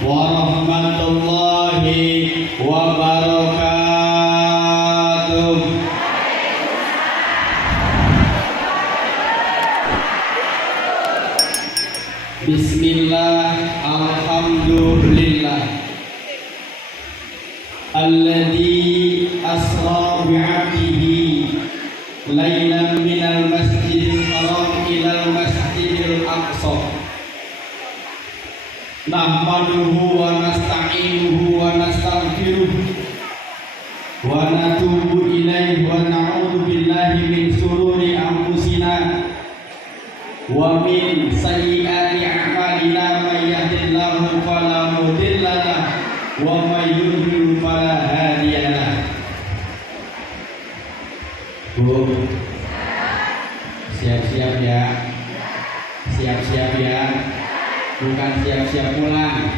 warahmatullahi wabarakatuh. Bismillah, alhamdulillah. Alladzi asra bi'abdihi lailan minal masjidil haram ilal masjidil aqsa. Nahmaduhu wa nasta'inuhu wa nastaghfiruh wa natubu ilaihi wa na'udzu billahi min shururi anfusina wa min sayyiati a'malina may yahdihillahu fala mudilla lahu wa may yudlil fala hadiya lahu. Bu, siap-siap ya. Siap-siap ya. Bukan siap-siap pulang.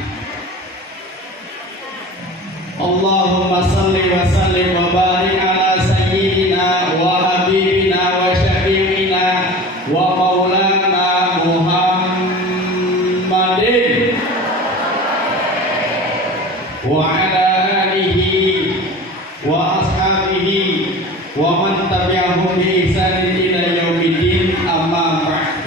Allahumma salli wa sallim wa barik ala sayyidina wa habibina wa syafi'ina wa maulana Muhammadin wa ala alihi wa ashabihi wa man tabi'ahum bi ihsanin ila yaumiddin, amma ba'd.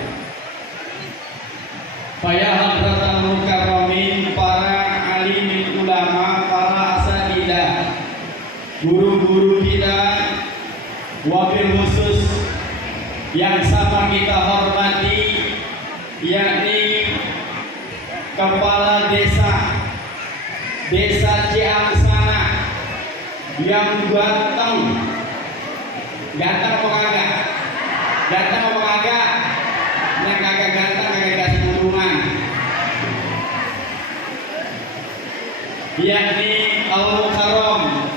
Faya hadratal mukarramin, para alimin ulama, para asatidzah, guru-guru kita, wabil khusus yang sama kita hormati, yakni kepala desa Ciangsana yang ganteng apa kagak? Ganteng apa kagak? Yang kagak ganteng kagak kasih kurungan. Yakni Al-Mukarram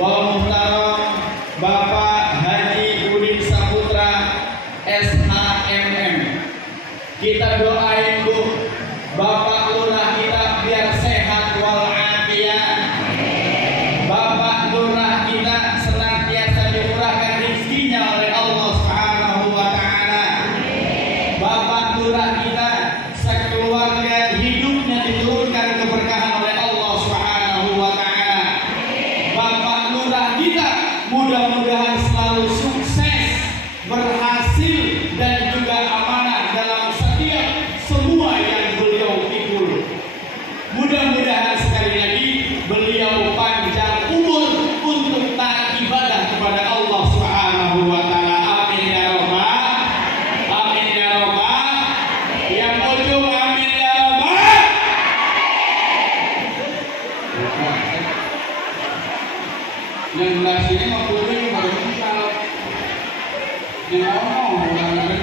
wal Muhtaram Bapak Haji Udin Saputra SHMM. Kita doain Bu, Bapak Lurah kita biar sehat walafiat. Bapak Lurah kita senantiasa dimurahkan rezekinya oleh Allah Subhanahu wa taala. Bapak Lurah kita sekeluarga hidupnya diturunkan keberkahan oleh Allah Subhanahu wa taala. Bapak Lurah kita mudah-mudahan selalu sukses, berhasil dan juga amanah dalam setiap semua yang beliau pikul. Mudah-mudahan sekali lagi beliau panjang umur untuk taat ibadah kepada Allah Subhanahu wa taala. Amin ya rabbal. Amin ya rabbal. Yang ujung amin ya rabbal. Yang belah sini mau kuring baru kalau yang ngomong bukan dengar.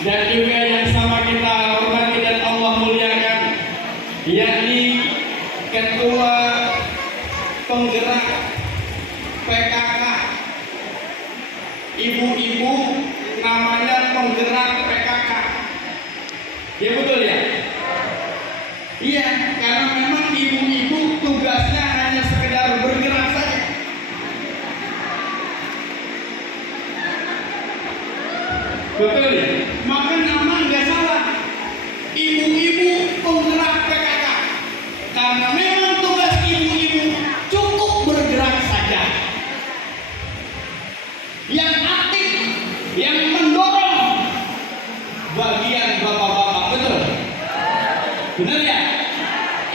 Dan juga yang sama kita hormati dan Allah muliakan, yakni Ketua Penggerak PKK, ibu-ibu namanya Penggerak PKK. Ya betul ya? Iya, karena memang ibu-ibu tugasnya hanya sekedar bergerak saja. Betul ya? Maka nama nggak salah, ibu-ibu penggerak PKK, karena memang tugas ibu-ibu cukup bergerak saja. Yang aktif, yang mendorong bagian bapak-bapak, betul? Benar ya?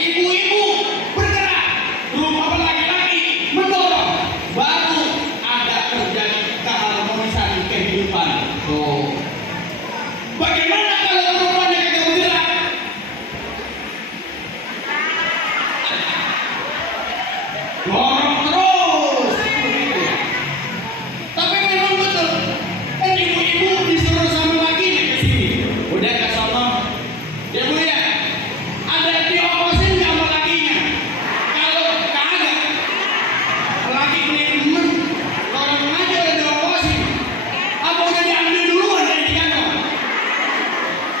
Ibu-ibu bergerak, berupa laki-laki mendorong, baru ada terjadi keharmonisan kehidupan. Bagaimana kalau perempuannya kagak bergerak? Dorong terus, begitu ya. Tapi memang betul, kan ibu-ibu disuruh sama lakinya ke sini. Udah ke sono, ya Bu ya. Ada diokosin nggak sama lakinya? Kalau kagak, laki beli temen, orang aja udah diokosin. Apa udah diambil duluan dari kantor?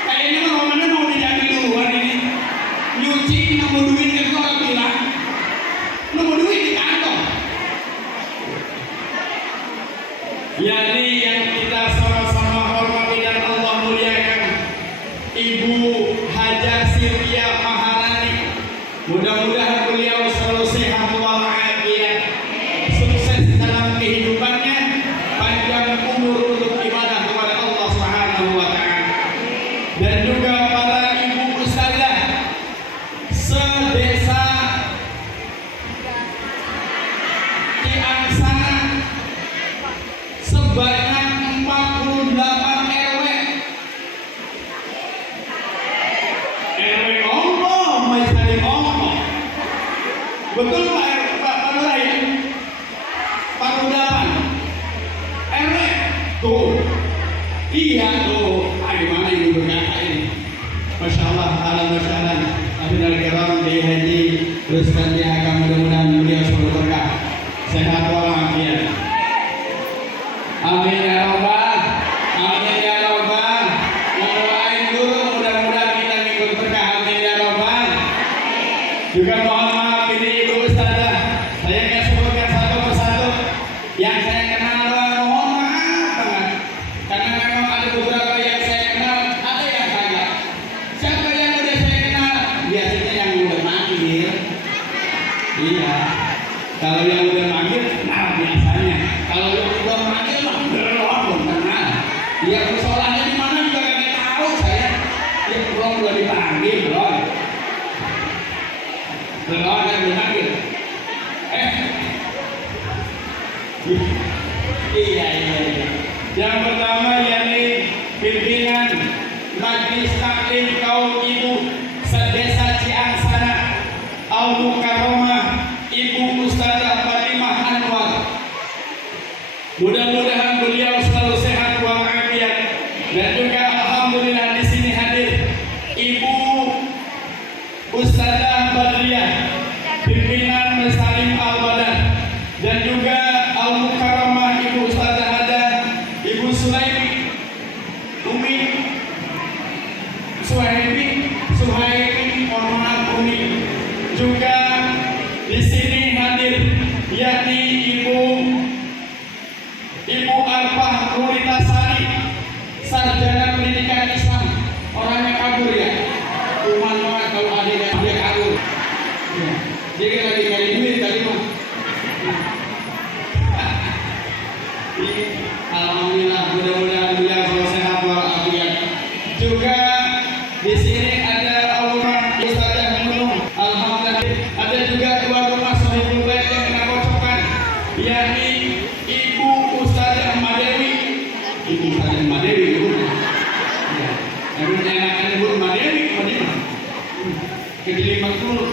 Kayaknya momennya mau diambil duluan ini. Nyuci nemu duit ke orang bilang, nemu duit di kantor. Yakni yang kita sama-sama hormati dan Allah muliakan, Ibu Silvia Maharani. Mudah-mudahan beliau selalu sehat walafiat, sukses dalam kehidupannya, panjang umur untuk ibadah kepada Allah Subhanahu wa taala. Dan juga para ibu ustazah sedesa Ciangsana sebanyak 48 RW. RW Allah, Majelis Allah. Betul Pak Lurah ya? 48 RW. Tuh. Iya tuh. Gimana ini berkata ini? Masya Allah, Masya Allah. Abidal Kiram di Haji teruskan dia akan mudah-mudahan beliau selalu berkah, sehat walafiat. Amin ya Rabbal, amin ya Rabbal. Doain guru mudah-mudahan kita ikut berkah, amin ya Rabbal. Juga mohon maaf ini ibu ustazah, saya nggak sebutkan satu persatu. Yang saya kenal mohon maaf banget, karena memang ada beberapa yang saya kenal, ada yang kagak. Siapa yang udah saya kenal? Biasanya yang udah manggil. Iya. Kalau yang udah manggil, nah biasanya. Kalau yang udah manggil, mah belum kenal. Dia persoalannya di mana juga nggak tahu saya. Dia belum dipanggil belum. Belum yang dipanggil. Iya. Yang pertama yakni pimpinan Majelis Taklim kaum ibu sedesa Ciangsana Al Mukarramah Ibu Ustazah Fatimah Anwar. Mudah-mudahan beliau selalu sehat walafiat. Dan juga alhamdulillah di sini hadir Ibu Ustazah Badriah pimpinan Mesalim Al Badan, dan juga Al Mukarramah Ibu Ustazah ada Ibu Suhaimi Umi Suhaimi mohon maaf Umi. Juga di sini hadir yakni Ibu Arfah Nuritasari, sarjana pendidikan Islam. Orangnya kabur ya. Cuman kalau ada yang dia kabur. Ya. Dia kan lagi nyari duit tadi mah. Alhamdulillah, mudah-mudahan beliau selalu sehat walafiat. Juga di sini ada Alumah Ustazah Nunung. Alhamdulillah. Ada juga tuan rumah Sohibul Bait yang kena kocokan, yakni Ibu Ustazah Madewi. Ibu Ustazah Madewi ibu. Ya. Yang enakan Ibu Madewi mana? Kejelimak dulu.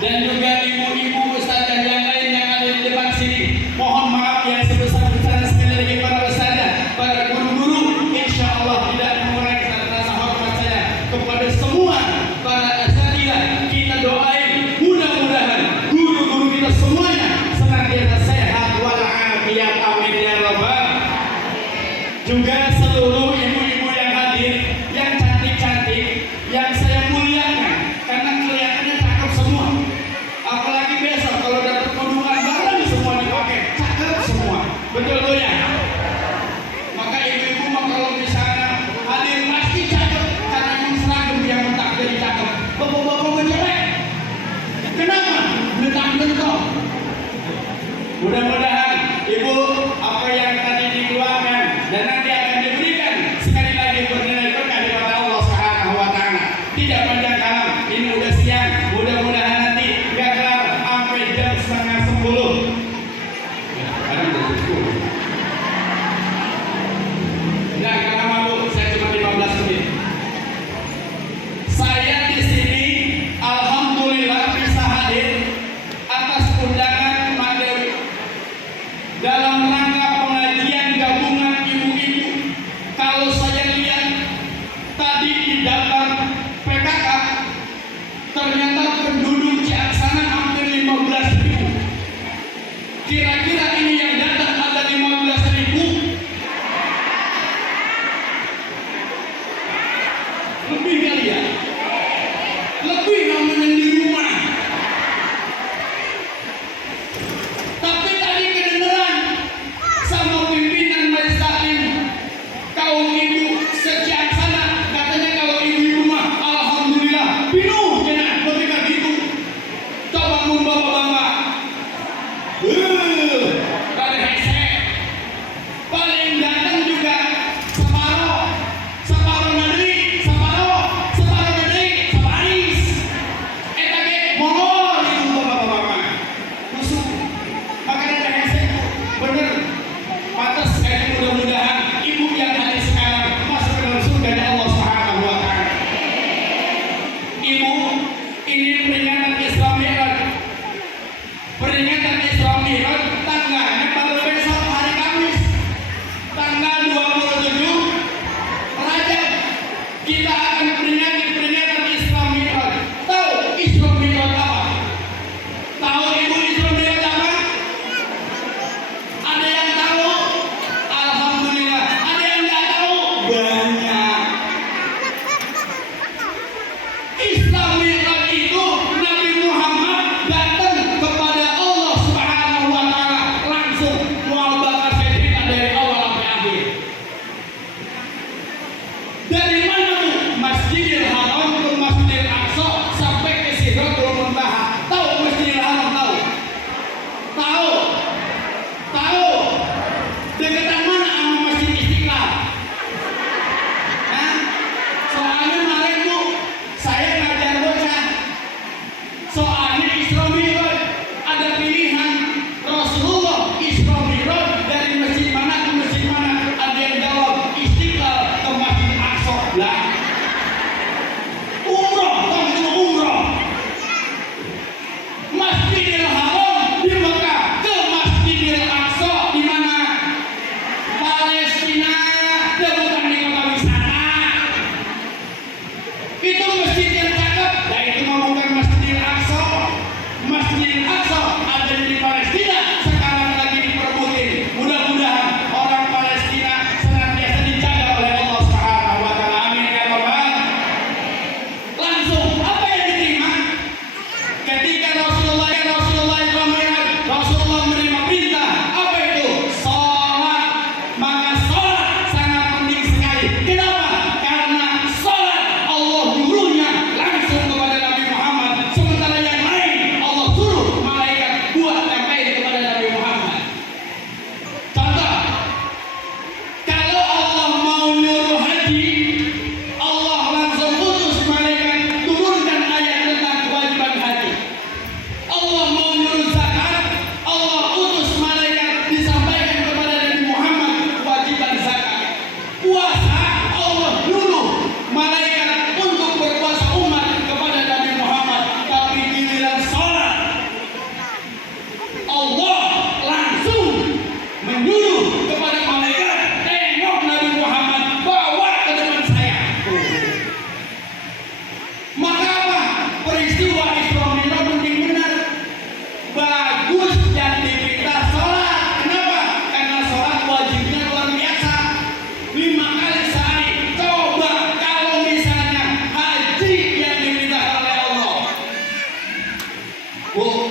Dan juga ibu-ibu ustazah yang lain yang ada di depan sini. Mohon maaf yang sebesar-besarnya sekali lagi para ustazah, para guru-guru. Insya Allah tidak mengurangi rasa hormat saya kepada semua para asatidz. Kita doain mudah-mudahan guru-guru kita semuanya senantiasa sehat walafiat, amin ya Rabbal. Juga seluruh ibu-ibu yang hadir, yang cantik-cantik, yang saya muliakan karena kelihatannya cakep semua. Apalagi besok kalau dapat kudungan barang semua dipakai, cakep semua. Betul tuh ya? Maka ibu-ibu mah kalau misalnya hadir pasti cakep, karena emang seragam yang mentak jadi cakep. Bapak-bapak menjelek. Kenapa? Bentak-bentok. Mudah-mudahan ibu apa yang tadi dikeluarkan dan nanti akan diberikan sekali lagi bernilai berkah kepada Allah Subhanahu wa taala. Tidak panjang kalam, ini udah siang. Mudah-mudahan nanti nggak kelar sampai jam 9:30. Ya, sekarang udah 10. Nggak lama Bu, saya cuma 15 menit. Saya di sini alhamdulillah bisa hadir atas undangan Mbak Dewi dalam rangka pengajian gabungan ibu-ibu. Kalau saya lihat tadi di daftar PKK, ternyata penduduk Ciangsana hampir 15.000. Kira-kira ini yang datang ada 15.000? Lebih kali ya? Lebih namanya di rumah. Tapi tadi kedengeran sama pimpinan Majelis Taklim kaum ibu se-Ciangsana, katanya kalau ibu-ibu mah alhamdulillah Itu masjid yang cakep, dan itu mah bukan Masjidil Aqsa. Masjidil Aqsa ada di Palestina, sekarang lagi diperbutin. Mudah-mudahan orang Palestina senantiasa dijaga oleh Allah Subhanahu wa taala. Amin ya rabbal. Langsung apa yang diterima? Ketika Rasulullah menerima perintah, apa itu? Salat. Maka salat sangat penting sekali. Kenapa? Karena salat Allah nyuruhnya langsung kepada Nabi Muhammad, sementara yang lain Allah suruh malaikat buat nyampein kepada Nabi Muhammad. Contoh, kalau Allah mau nyuruh haji, Allah langsung utus malaikat turunkan ayat tentang kewajiban haji. Allah mau nyuruh zakat, Allah utus malaikat disampaikan kepada Nabi Muhammad kewajiban zakat. Puasa, Allah nyuruh malaikat untuk berpuasa umat kepada Nabi Muhammad. Tapi giliran sholat, Allah langsung menyuruh kepada malaikat, tengok Nabi Muhammad, bawa ke depan saya. Maka apa? Peristiwa Isra Mi'raj penting benar. Bagus yang diperintah sholat. Kenapa? Karena sholat wajibnya luar biasa, 5 kali sehari. Coba kalau misalnya haji yang diperintah oleh Allah, Bu,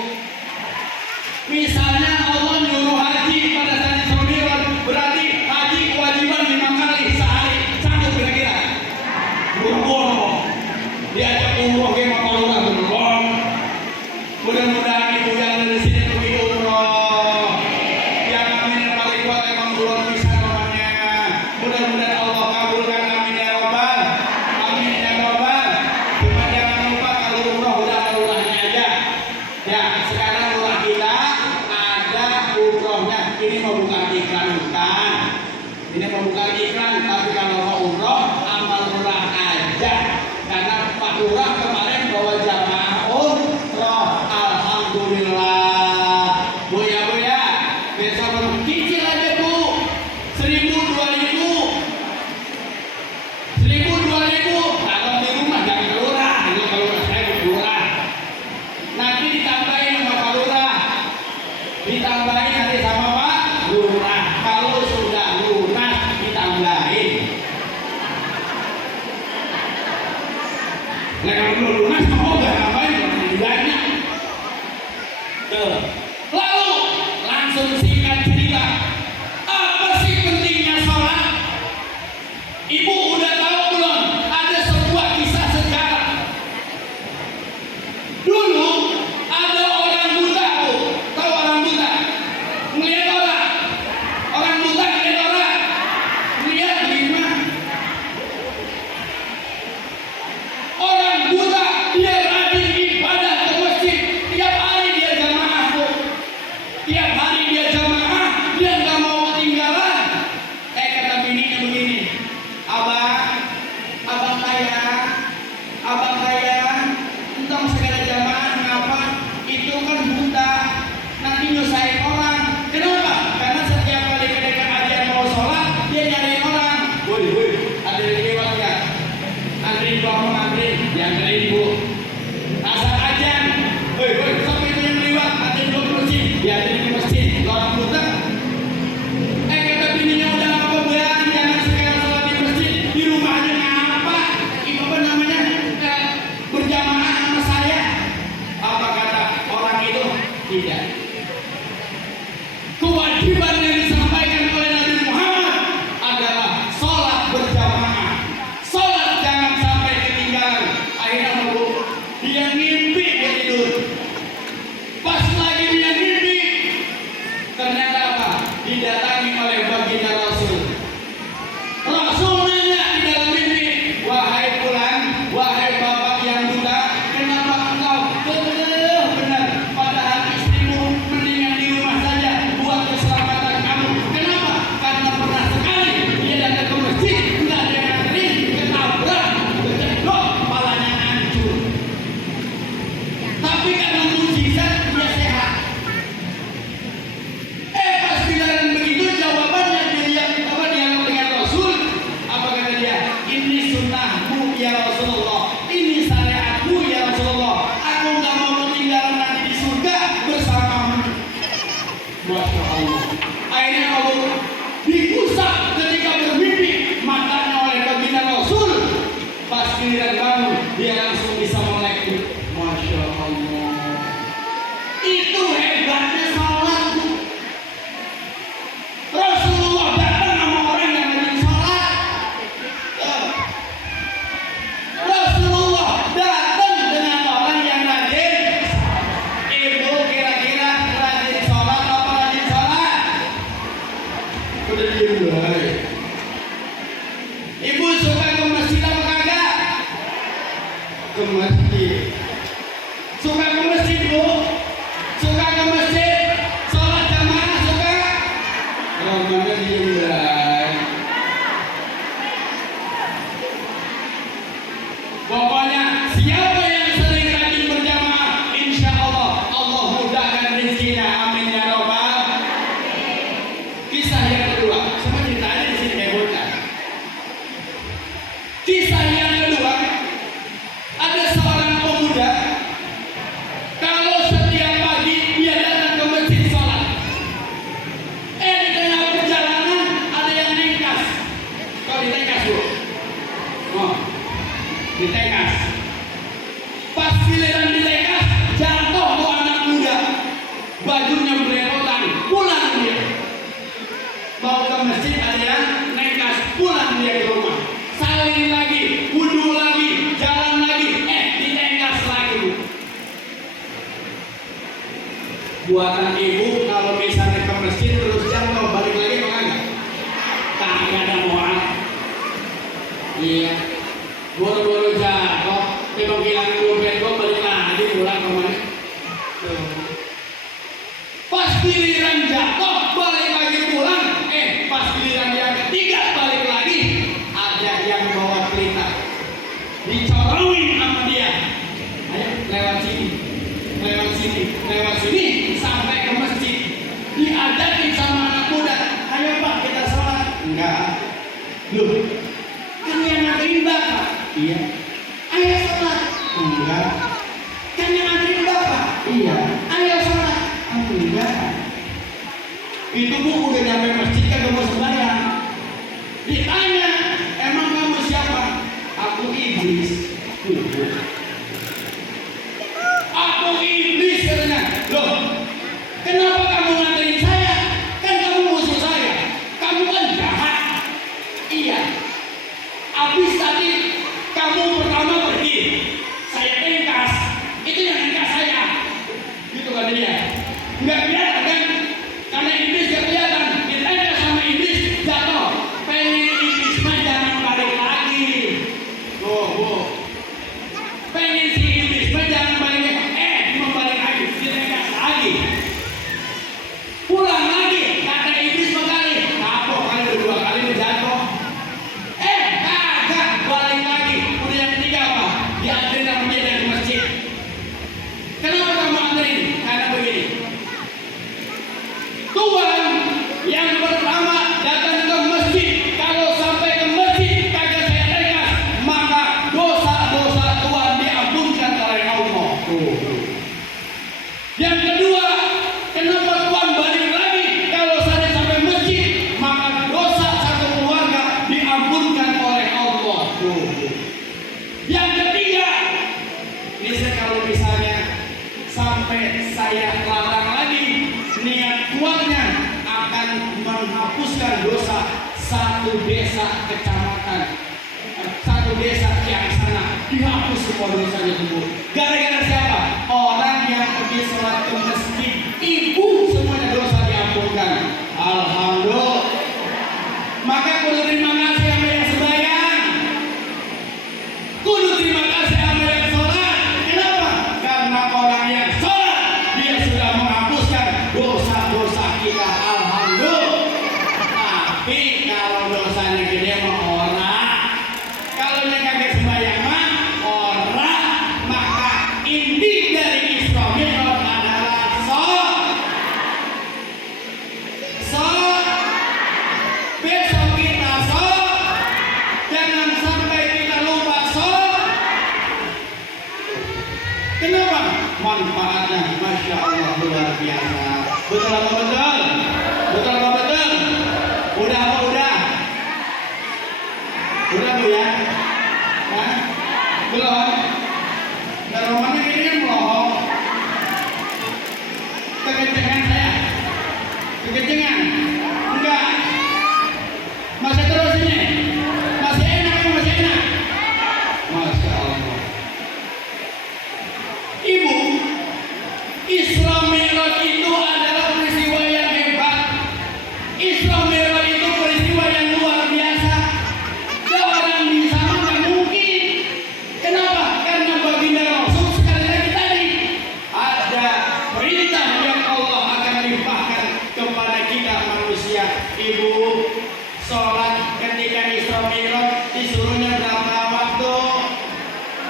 misalnya Allah nyuruh haji pada saat Isra Mi'raj, berarti haji kewajiban 5 kali sehari. Sanggup kira-kira? Buru-buru diajak umroh ke Makalura belum. Mudah-mudahan ibu yang dari sini pergi umroh. Yang amin yang paling kuat emang belum bisa namanya. Mudah-mudahan Allah kabulkan, amin ya robbal. Amin ya robbal. Cuma jangan lupa kalau umroh udah ada lurahnya aja. Ya, sekarang lurah kita ada umrohnya. Ini mau bukan iklan bukan. Ini mau bukan iklan, tapi kalau mau umroh amal lurah aja. Karena Pak Lurah kemarin bawa jamaah umroh, alhamdulillah. Bu ya, besok cicil aja Bu, 1.000, 2.000, 1.000, 2.000. Kalau di rumah jangan ke lurah, ini kalau saya ke lurah. Nanti ditambahin sama Pak Lurah, ditambahin nanti sama Pak Lurah. Kalau sudah lunas ditambahin. Nah kalau belum lunas, mau nggak ngapain? Banyak. Tuh. Lalu langsung singkat cerita, apa sih pentingnya sholat? Ibu udah tahu belum? Ada sebuah kisah sejarah. Dulu ada orang buta, Bu. Tahu orang buta? Ngelihat orang. Orang buta ngelihat orang. Ngelihat gimana? Orang buta dia langsung bisa melek. Masya Allah. Itu hebatnya sholat. Rasulullah datang sama orang yang rajin sholat. Rasulullah datang dengan orang yang rajin. Ibu kira-kira rajin sholat apa rajin sholat? Udah diem baik. Ibu suka ke masjid apa kagak? Ke masjid. Suka ke masjid, Bu? Suka ke masjid? Sholat jamaah suka? Oh, mana diem baik. Pokoknya siapa yang sering rajin berjamaah, insya Allah Allah mudahkan rezekinya. Amin ya robbal. Kisah yang kedua, sama cerita aja di sini kayak bocah. Kisah yang kedua, ada seorang pemuda. Kalau setiap pagi dia datang ke masjid sholat, di tengah perjalanan ada yang ringkas. Kau ditengkas, Bu? Oh, ditengkas. Pas giliran ditengkas, jatuh tuh anak muda, bajunya belepotan, pulang dia. Mau ke masjid ada yang nengkas, pulang dia ke rumah. Salin lagi, wudhu lagi, jalan lagi, ditengkas lagi, Bu. Buatan ibu kalau misalnya ke masjid terus jatuh balik lagi apa kagak? Kagak ada moal. Iya. Boro-boro jatuh, memang hilang dompet gua balik lagi pulang ke mana? Pas giliran jatuh balik lagi pulang, pas giliran yang ketiga balik lagi ada yang bawa pelita, dicorongin sama dia. Ayo lewat sini, lewat sini, lewat sini sampai ke masjid. Diajakin sama anak muda, ayo Pak kita sholat. Enggak. Loh, kan yang nganterin Bapak. Iya. Ayo sholat. Enggak. Kan yang nganterin Bapak. Iya. Ayo sholat. Enggak. Itu Bu udah nyampe masjid kan gak mau sembahyang. Ditanya, emang kamu siapa? Aku iblis. Aku iblis katanya. Loh, kenapa kamu nganterin saya? Kan kamu musuh saya. Kamu kan jahat. Iya. Habis tadi kamu pertama pergi, saya tengkas. Itu yang tengkas saya. Gitu kata dia. Enggak kelihatan kan? Karena iblis gak kelihatan. Ditengkas sama iblis jatuh. Pengen iblis mah jangan balik lagi. Tuh, Bu. Pengen si iblis mah jangan balik lagi. Mau balik lagi, ditengkas lagi. Pulang lagi, kata iblis sekali. Kapok kali kedua kali jatuh. Kagak balik lagi. Udah yang ketiga apa? Dianterin sama dia dari masjid. Kenapa kamu anterin? Karena begini. Tuhan yang pertama datang ke masjid. Kalau sampai ke masjid kagak saya tengkas, maka dosa-dosa Tuhan diampunkan oleh Allah. Yang kedua, kenapa Tuhan balik lagi? Kalau saya sampai masjid, maka dosa satu keluarga diampunkan oleh Allah. Yang ketiga, ini kalau misalnya sampai saya larang lagi, niat Tuhannya akan menghapuskan dosa satu desa kecamatan, satu desa yang sana dihapus semua dosanya itu. Gara-gara siapa? Orang yang pergi sholat ke masjid, ibu semuanya dosa diampunkan. Alhamdulillah. Maka kudu terima kasih sama yang sembahyang. Kudu terima kasih sama yang sholat. Kenapa? Karena orang yang sholat dia sudah menghapuskan dosa-dosa kita. Alhamdulillah. Tapi kalau dosanya gede mah orang. Kalau yang kagak sembahyang mah orang. Maka inti dari Isra Mi'raj adalah sholat. Besok kita sholat. Jangan sampai kita lupa sholat. Kenapa? Manfaatnya Masya Allah luar biasa. Betul apa betul? Betul apa betul? Udah apa udah? Udah Bu ya? Hah? Belum?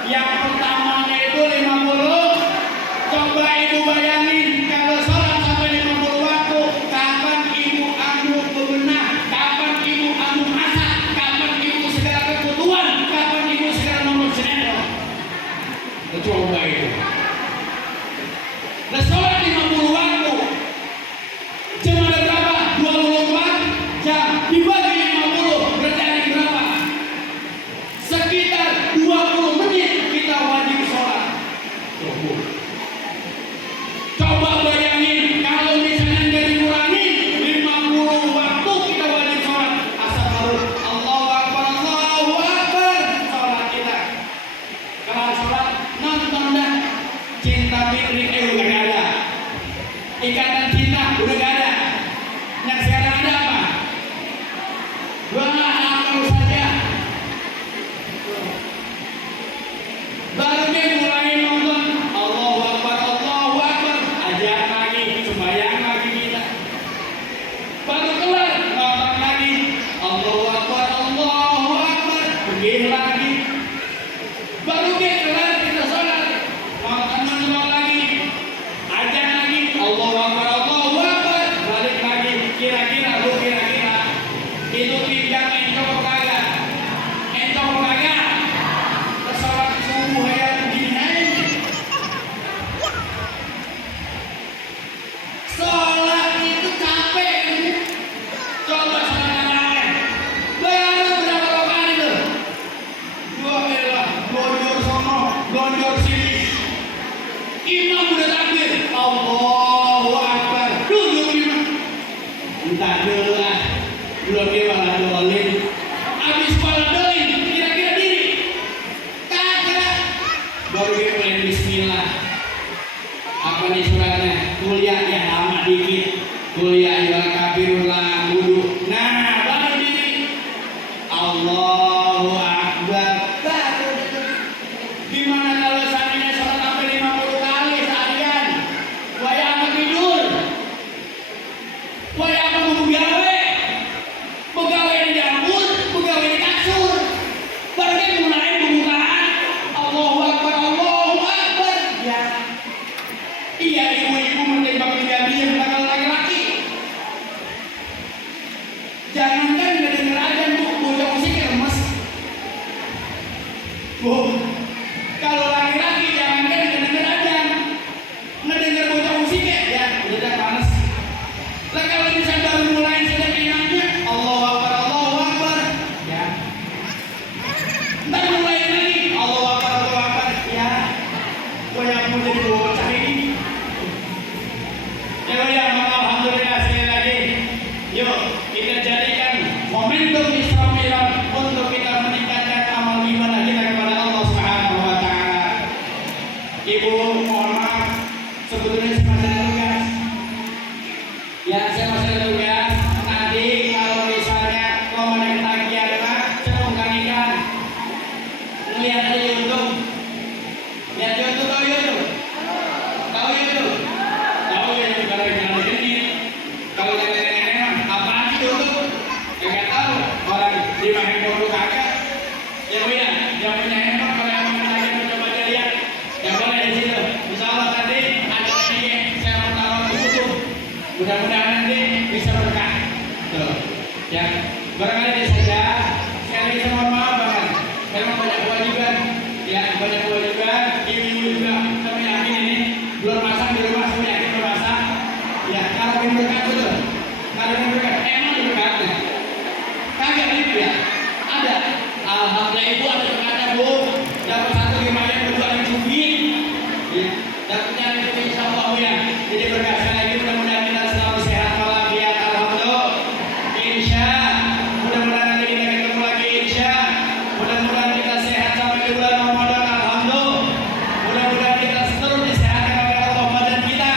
Yang pertamanya itu 50. Coba ibu bayangin kalau sholat sampai 50 waktu, kapan ibu anu bebenah, kapan ibu anu masak, kapan ibu segera kebutuhan, kapan ibu segera nonton sinetron. Coba itu. Nah, sholat 50 waktu. Jam ada berapa? 24 jam. Dibagi 50 berarti berapa? Sekitar 20 menit kita wajib sholat. Coba bayangin kalau misalnya nggak dikurangi 50 waktu kita wajib sholat. Asal baru Allahu Akbar, Allahu Akbar, sholat kita. Kalau sholat nonton dah. Cinta fitri udah gak ada. Ikatan cinta udah gak ada. Yang sekarang ada apa? Wah, apa saja. Baru dia mulai nonton Allahu Akbar, Allahu Akbar, ajar lagi, sembahyang lagi kita. Baru kelar nonton lagi Allahu Akbar, Allahu Akbar, pergi lagi. Baru dia kelar kita sholat, nonton lagi, ajar lagi Allahu Akbar, Allahu Akbar, balik lagi. Kira-kira itu tidak encok kagak? Encok kagak? Sholat subuh ya begini aja. Sholat itu capek. Coba sholat tarawih. Baru berapa rakaat itu? Dua elah, lonjor sono, lonjor sini. Imam udah takbir. Allahu Akbar. Duduk imam. Entah dulu lah. Belum dia malah dolin. Habis malah dolin, kira-kira diri. Kagak. Baru dia mulai bismillah. Apa nih suratnya? Kuliah ya lama dikit. Kuliah ya kafirullah wudu. Nah, baru diri. Allahu Akbar. Baru gimana kalau seandainya sholat sampai 50 kali seharian? Waya apa tidur? Waya apa mau gawe? Pegawai di dapur, pegawai di kasur. Baru dia mulai pembukaan Allahu Akbar, Allahu Akbar. Ya. Iya, ibu-ibu menembak diam bakal laki-laki. Jangankan nggak denger ajan, Bu, bocah musik lemes. Bu, kalau laki-laki jangankan nggak denger ajan, ngedenger bocah musik ya udah panas. Lah kalau misalnya baru mulai sedang enaknya Allahu Akbar, Allahu Akbar, ya. Ntar mulai lagi Allahu Akbar, Allahu Akbar, ya. Gua yang mau jadi bocah ini. Ya, alhamdulillah sekali lagi. Yuk kita jadikan momentum Isra Mi'raj untuk kita meningkatkan amal ibadah kita kepada Allah Subhanahu wa taala. Ibu, mohon maaf, sebetulnya saya masih ada tugas. Ya, saya masih ada tugas. Nanti kalau misalnya komandan tagi adalah celungkan ikan. Lihat aja YouTube. Lihat YouTube, tahu YouTube? Tahu YouTube? Tahu YouTube kalau jangan genit. Kalau nenek-nenek apaan sih YouTube? Enggak tahu. Orang di handphone lu kagak. Ya Bu ya, yang punya handphone kalau yang mau lagi coba aja lihat. Yang boleh di situ. Insyaallah tadi ada ini saya mau taruh di YouTube. Mudah-mudahan nanti bisa berkah. Tuh. Ya, barangkali ini saja. Sekali lagi saya mohon maaf banget. Memang banyak kewajiban. Ya, banyak kewajiban. Ibu-ibu juga kami yakin ini belum masak di rumah, saya yakin belum masak. Ya, kalau ingin berkat betul. Kalau ingin berkat, emang berkatnya. Kagak gitu ya. Ada. Alhamdulillah ibu ada berkatnya, Bu. Dapat satu lumayan, kedua dicubit. Ya, dapatnya itu insyaallah ya. Jadi berkat sekali lagi, mudah-mudahan kita selalu sehat walafiat. Alhamdulillah. Insya. Mudah-mudahan nanti kita ketemu lagi insya. Mudah-mudahan kita sehat sampai di bulan Ramadan. Alhamdulillah. Mudah-mudahan kita seterusnya disehatkan oleh Allah badan kita.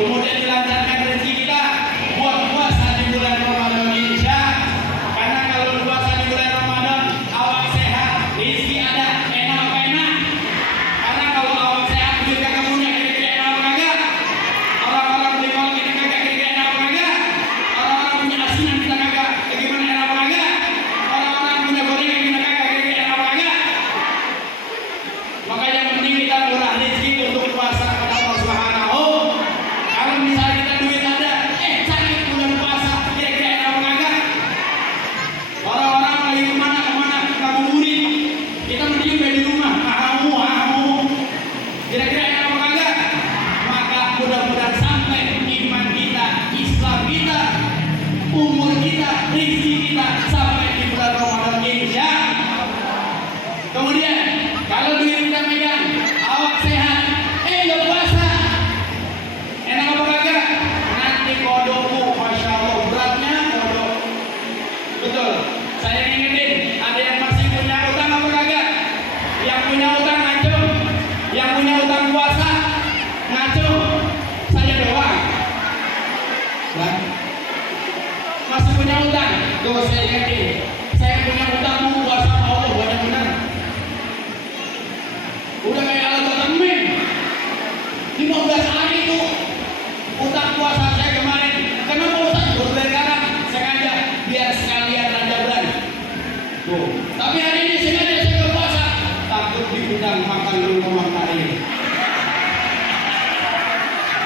Kemudian dilancarkan rezeki kita buat puasa di bulan Ramadan insya. Karena kalau puasa di bulan Ramadan awak sehat, rezeki ada, enak apa enak? Karena kalau awak sehat juga kamu kira-kira enak apa enggak? Orang-orang Maka yang penting kita murah rezeki untuk puasa kepada Allah Subhanahu. Kalau misalnya kita duit ada, sakit bulan puasa, kira-kira enak apa kagak? Orang-orang lagi kemana, ngabuburit, kita mending di rumah, ahamu. Kira-kira enak apa kagak? Maka mudah-mudahan sampai iman kita, Islam kita, umur kita, rezeki kita sampai di bulan Ramadan ini ya. Kemudian kalau duit kita megang, awak sehat, nggak puasa, enak apa kagak? Nanti kodokmu, masya Allah beratnya kodok. Betul. Saya ingetin, ada yang masih punya utang apa kagak? Yang punya utang ngaco, yang punya utang puasa ngaco, saya doang. Nah, masih punya utang, tuh saya ingetin, saya punya utang mau puasa sama Allah banyak benar. Udah kayak alat temen 15 hari tuh utang puasa saya kemarin. Kenapa Ustaz? Berlebaran sengaja biar sekalian raja bulan tuh. Tapi hari ini sengaja saya puasa, takut diundang makan dulu rumah kain.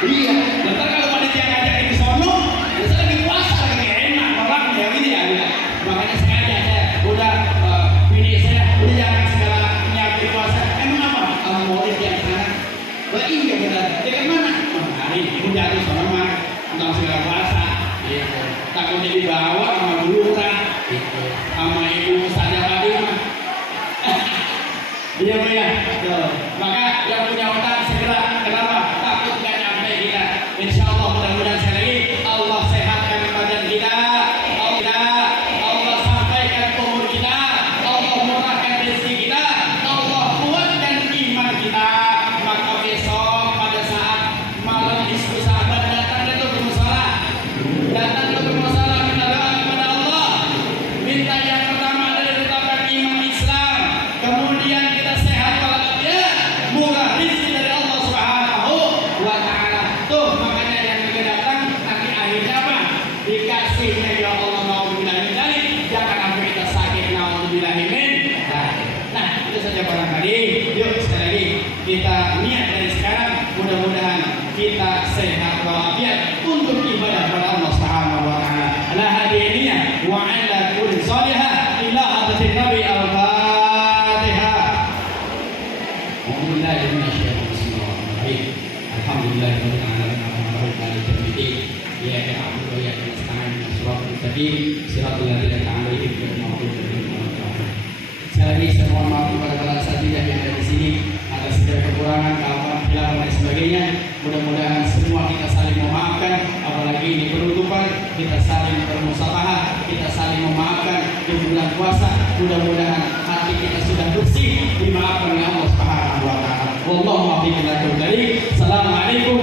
Iya, ntar kalau panitia ngajak di sono, saya lagi puasa lagi enak orangnya gitu ya. Makanya sengaja saya udah bini saya udah jangan segala nyiapin puasa. Emang apa? Maulid yang sana. Wah iya benar. Dia ke mana? Hari ini jatuh sama mah tentang segala puasa. Gitu. Takutnya dibawa sama lurah. Gitu. Sama ibu saja tadi mah. Iya Pak ya. Maka yang punya utang segera. Kenapa? Takut nggak nyampe kita. Insya Allah mudah-mudahan sekali lagi Allah sehatkan badan kita. Allah sampaikan umur kita. Allah murahkan rezeki kita. Allah kuatkan iman kita. Maka besok pada saat malam isku sahabat datang ke musola, minta doa kepada Allah, minta yang pertama adalah ditetapkan iman Islam, kemudian kita sehat walafiat, murah rezeki dari Allah Subhanahu wa Ta'ala. Tuh makanya yang kita datang nanti akhirnya apa? Dikasihnya ya Allah naudzubillah min dzalik, jangan sampai kita sakit naudzubillah min dzalik. Nah itu saja barangkali. Yuk sekali lagi kita niat dari sekarang, mudah-mudahan kita sehat walafiat untuk ibadah pada Allah Subhanahu wa Ta'ala. La hadiniyah wa ala kulli salihah ila hadratin Nabi al-Fatihah. Alhamdulillah bismillahirrahmanirrahim. Alhamdulillahirabbil alamin arrahmanirrahim maliki yaumiddin. Iyyaka na'budu wa iyyaka nasta'in ihdinas mustaqim siratal ladzina an'amta 'alaihim ghairil maghdubi 'alaihim waladdallin. Sekali lagi saya mohon maaf kepada para sahabat yang ada di sini atas segala kekurangan, kesalahan dan sebagainya. Mudah-mudahan semua kita saling memaafkan, apalagi di penutupan kita saling bermusafahah, kita saling memaafkan di bulan puasa. Mudah-mudahan hati kita sudah bersih, dimaafkan oleh Allah Subhanahu wa Ta'ala. Wallahu a'lam bishawab. Assalamualaikum